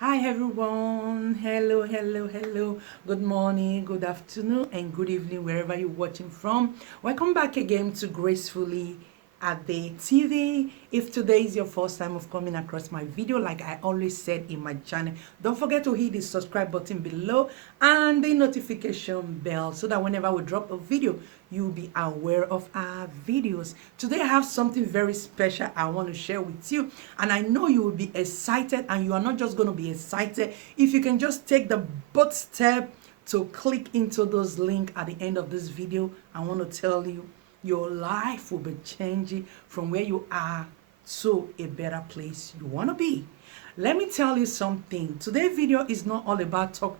Hi everyone. Hello, hello, hello. Good morning, good afternoon, and good evening wherever you're watching from. Welcome back again to Gracefully at the TV. If today is your first time of coming across my video, like I always said in my channel, don't forget to hit the subscribe button below and the notification bell so that whenever we drop a video, you'll be aware of our videos. Today I have something very special I want to share with you, and I know you will be excited, and you are not just going to be excited if you can just take the bold step to click into those links at the end of this video. I want to tell you your life will be changing from where you are to a better place you want to be. Let me tell you something. Today's video is not all about talk.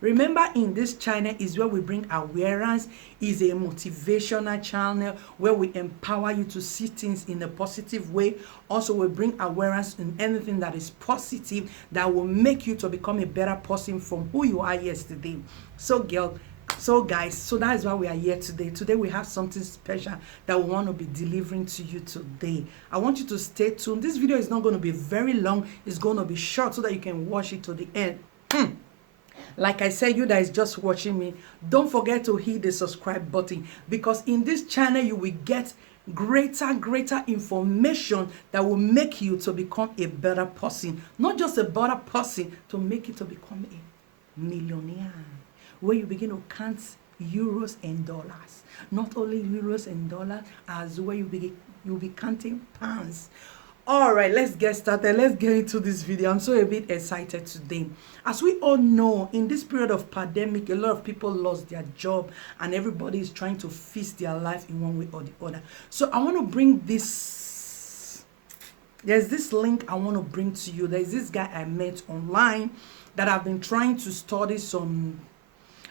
Remember, in this channel is where we bring awareness, is a motivational channel where we empower you to see things in a positive way. Also, we bring awareness in anything that is positive that will make you to become a better person from who you are yesterday. So guys, so that is why we are here today. Today we have something special that we want to be delivering to you today. I want you to stay tuned. This video is not going to be very long. It's going to be short so that you can watch it to the end. Like I said, you that is just watching me, don't forget to hit the subscribe button, because in this channel you will get greater information that will make you to become a better person. Not just a better person, to make you to become a millionaire, where you begin to count euros and dollars. Not only euros and dollars, as where you'll be counting pounds. All right, let's get started. Let's get into this video. I'm so a bit excited today. As we all know, in this period of pandemic, a lot of people lost their job, and everybody is trying to fix their life in one way or the other. So I want to bring this. There's this link I want to bring to you. There's this guy I met online that I've been trying to study some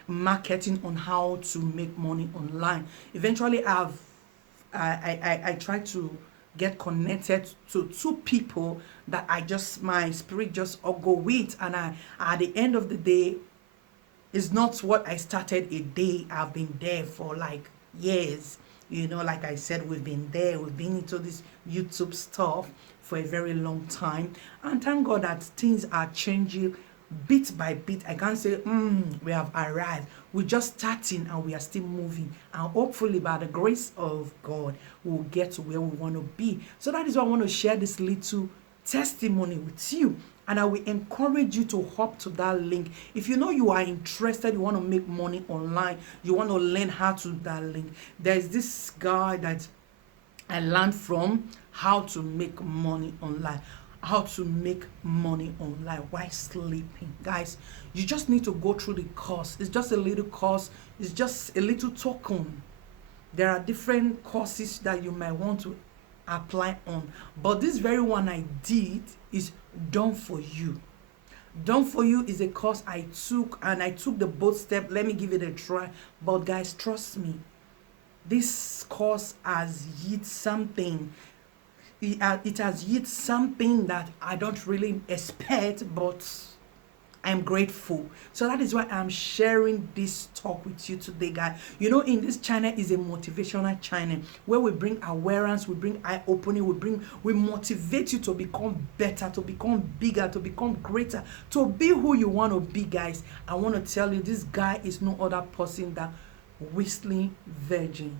marketing on how to make money online. Eventually I tried to get connected to two people that my spirit just all go with, and at the end of the day, it's not what I started a day. I've been there for like years. Like I said, we've been into this YouTube stuff for a very long time, and thank God that things are changing bit by bit. I can't say we have arrived. We're just starting and we are still moving, and hopefully by the grace of God we'll get to where we want to be. So that is why I want to share this little testimony with you, and I will encourage you to hop to that link. If you know you are interested, you want to make money online, you want to learn how to do that link. There's this guy that I learned from how to make money online. How to make money online while sleeping. Guys, you just need to go through the course. It's just a little course. It's just a little token. There are different courses that you might want to apply on, but this very one I did is done for you. Done for you is a course I took, and I took the bold step. Let me give it a try. But guys, trust me, this course has yielded something. It has yielded something that I don't really expect, but I'm grateful. So that is why I'm sharing this talk with you today, guys. In this channel is a motivational channel where we bring awareness, we bring eye opening, we motivate you to become better, to become bigger, to become greater, to be who you want to be, guys. I want to tell you, this guy is no other person than whistling virgin.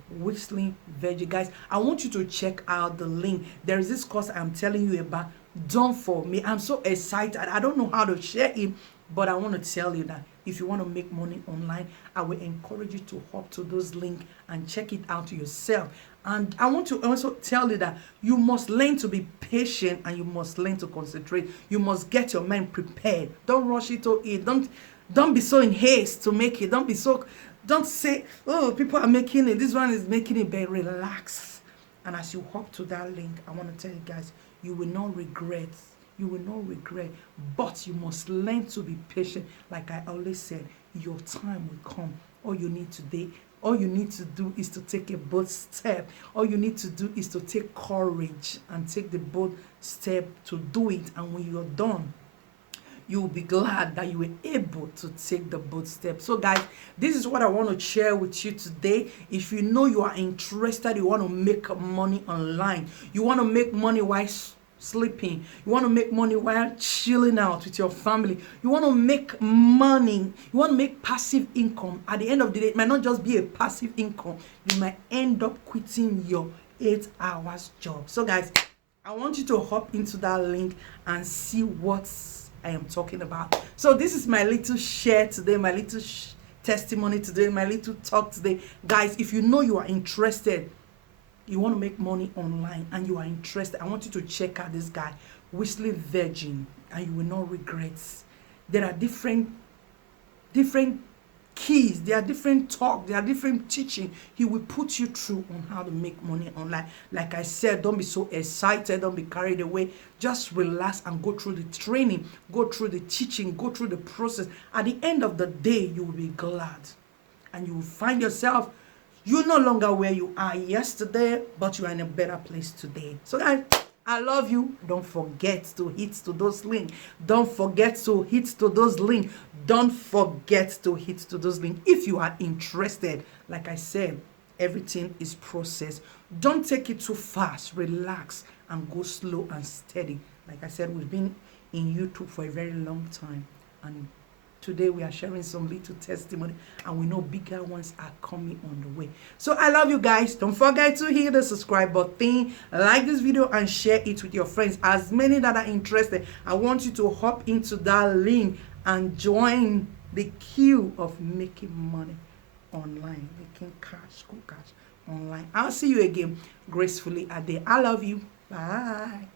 Guys, I want you to check out the link. There is this course I'm telling you about, done for me. I'm so excited. I don't know how to share it, but I want to tell you that if you want to make money online, I will encourage you to hop to those links and check it out yourself. And I want to also tell you that you must learn to be patient, and you must learn to concentrate. You must get your mind prepared. Don't rush it to it. Don't be so in haste to make it. Don't say, oh, people are making it, this one is making it, but relax. And as you hop to that link, I want to tell you guys, you will not regret. But you must learn to be patient. Like I always said, your time will come. All you need to do is to take a bold step. All you need to do is to take courage and take the bold step to do it. And when you're done, you will be glad that you were able to take the bold step. So guys, this is what I want to share with you today. If you know you are interested, you want to make money online, you want to make money while sleeping. You want to make money while chilling out with your family. You want to make money. You want to make passive income. At the end of the day, it might not just be a passive income. You might end up quitting your 8 hours job. So guys, I want you to hop into that link and see what I am talking about. So this is my little share today, my little testimony today, my little talk today. Guys, if you know you are interested, you want to make money online and you are interested, I want you to check out this guy, Whistling Virgin, and you will not regret. There are different keys, there are different talk, there are different teaching he will put you through on how to make money online. Like I said, don't be so excited, don't be carried away. Just relax and go through the training, go through the teaching, go through the process. At the end of the day, you will be glad and you will find yourself, you're no longer where you are yesterday, but you are in a better place today. So guys, I love you. Don't forget to hit to those links. Don't forget to hit to those links. Don't forget to hit to those links. If you are interested, like I said, everything is processed. Don't take it too fast. Relax and go slow and steady. Like I said, we've been in YouTube for a very long time, and today we are sharing some little testimony, and we know bigger ones are coming on the way. So I love you guys. Don't forget to hit the subscribe button, like this video, and share it with your friends. As many that are interested, I want you to hop into that link and join the queue of making money online, making cash, cool cash online. I'll see you again gracefully a day. I love you. Bye.